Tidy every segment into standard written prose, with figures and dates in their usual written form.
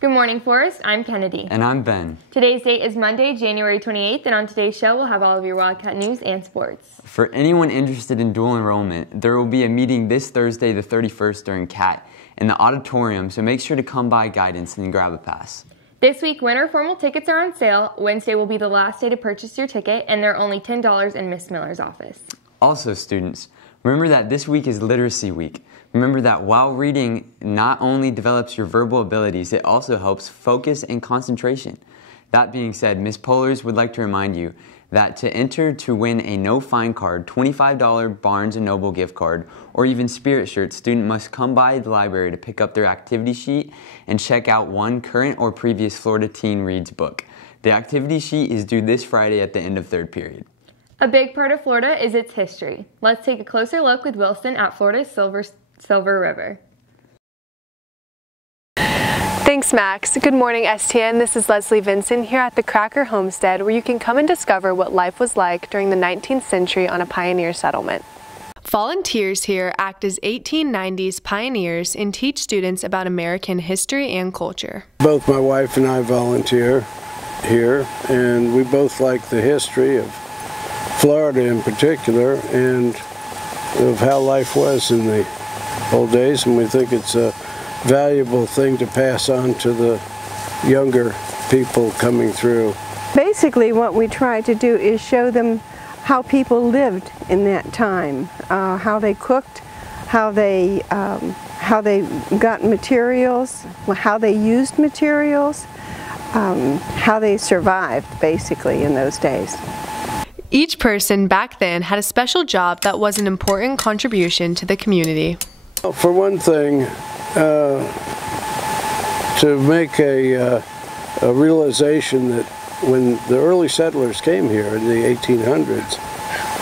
Good morning, Forrest. I'm Kennedy. And I'm Ben. Today's date is Monday, January 28th, and on today's show, we'll have all of your Wildcat news and sports. For anyone interested in dual enrollment, there will be a meeting this Thursday, the 31st, during CAT in the auditorium, so make sure to come by guidance and grab a pass. This week, winter formal tickets are on sale. Wednesday will be the last day to purchase your ticket, and they're only $10 in Miss Miller's office. Also, students, remember that this week is Literacy Week. Remember that while reading not only develops your verbal abilities, it also helps focus and concentration. That being said, Ms. Pollers would like to remind you that to enter to win a no-fine card, $25 Barnes & Noble gift card, or even Spirit shirt, student must come by the library to pick up their activity sheet and check out one current or previous Florida Teen Reads book. The activity sheet is due this Friday at the end of third period. A big part of Florida is its history. Let's take a closer look with Wilson at Florida's Silver River. Thanks, Max. Good morning, STN. This is Leslie Vinson here at the Crocker Homestead, where you can come and discover what life was like during the 19th century on a pioneer settlement. Volunteers here act as 1890s pioneers and teach students about American history and culture. Both my wife and I volunteer here, and we both like the history of Florida in particular and of how life was in the old days, and we think it's a valuable thing to pass on to the younger people coming through. Basically, what we try to do is show them how people lived in that time, how they cooked, how they got materials, how they used materials, how they survived basically in those days. Each person back then had a special job that was an important contribution to the community. For one thing, to make a realization that when the early settlers came here in the 1800s,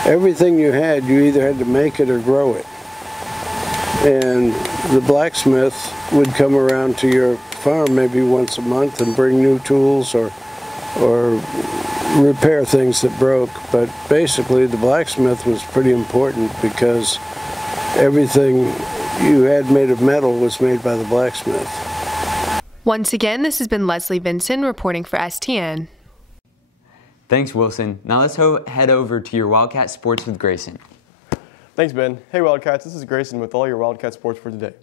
everything you had, you either had to make it or grow it. And the blacksmith would come around to your farm maybe once a month and bring new tools or repair things that broke. But basically the blacksmith was pretty important because everything you had made of metal was made by the blacksmith. Once again, this has been Leslie Vinson reporting for STN. Thanks, Wilson. Now let's head over to your Wildcat Sports with Grayson. Thanks, Ben. Hey, Wildcats. This is Grayson with all your Wildcat sports for today.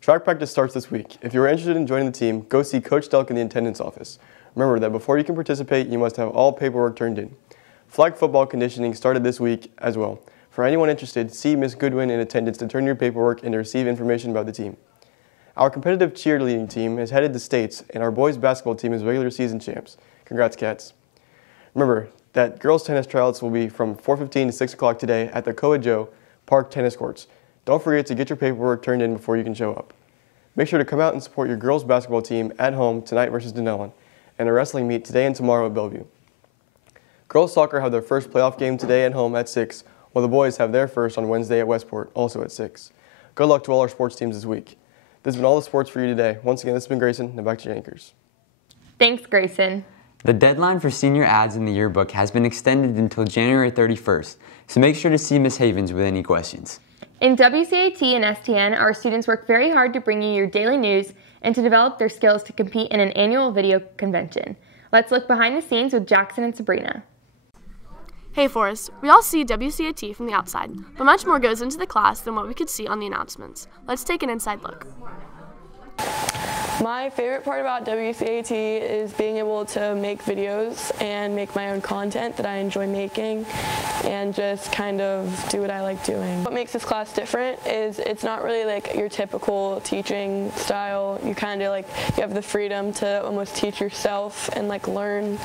Track practice starts this week. If you're interested in joining the team, go see Coach Delk in the attendance office. Remember that before you can participate, you must have all paperwork turned in. Flag football conditioning started this week as well. For anyone interested, see Ms. Goodwin in attendance to turn your paperwork and to receive information about the team. Our competitive cheerleading team has headed to states, and our boys basketball team is regular season champs. Congrats, Cats. Remember that girls tennis tryouts will be from 4:15 to 6 o'clock today at the Koa Joe Park tennis courts. Don't forget to get your paperwork turned in before you can show up. Make sure to come out and support your girls basketball team at home tonight versus Denellen, and a wrestling meet today and tomorrow at Bellevue. Girls soccer have their first playoff game today at home at 6, while the boys have their first on Wednesday at Westport, also at 6. Good luck to all our sports teams this week. This has been all the sports for you today. Once again, this has been Grayson. Now back to your anchors. Thanks, Grayson. The deadline for senior ads in the yearbook has been extended until January 31st, so make sure to see Ms. Havens with any questions. In WCAT and STN, our students work very hard to bring you your daily news and to develop their skills to compete in an annual video convention. Let's look behind the scenes with Jackson and Sabrina. Hey Forrest, we all see WCAT from the outside, but much more goes into the class than what we could see on the announcements. Let's take an inside look. My favorite part about WCAT is being able to make videos and make my own content that I enjoy making and just kind of do what I like doing. What makes this class different is it's not really like your typical teaching style. You kind of like, you have the freedom to almost teach yourself and like learn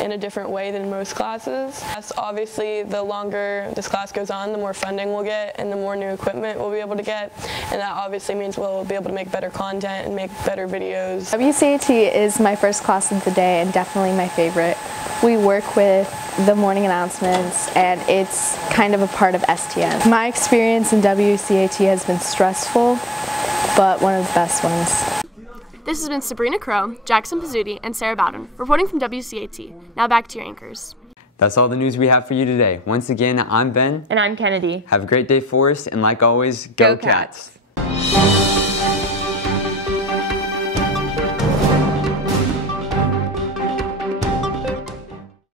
in a different way than most classes. Obviously, the longer this class goes on, the more funding we'll get and the more new equipment we'll be able to get, and that obviously means we'll be able to make better content and make better videos. WCAT is my first class of the day and definitely my favorite. We work with the morning announcements and it's kind of a part of STN. My experience in WCAT has been stressful, but one of the best ones. This has been Sabrina Crow, Jackson Pizzuti, and Sarah Bowden, reporting from WCAT. Now back to your anchors. That's all the news we have for you today. Once again, I'm Ben. And I'm Kennedy. Have a great day, Forrest, and like always, go Cats!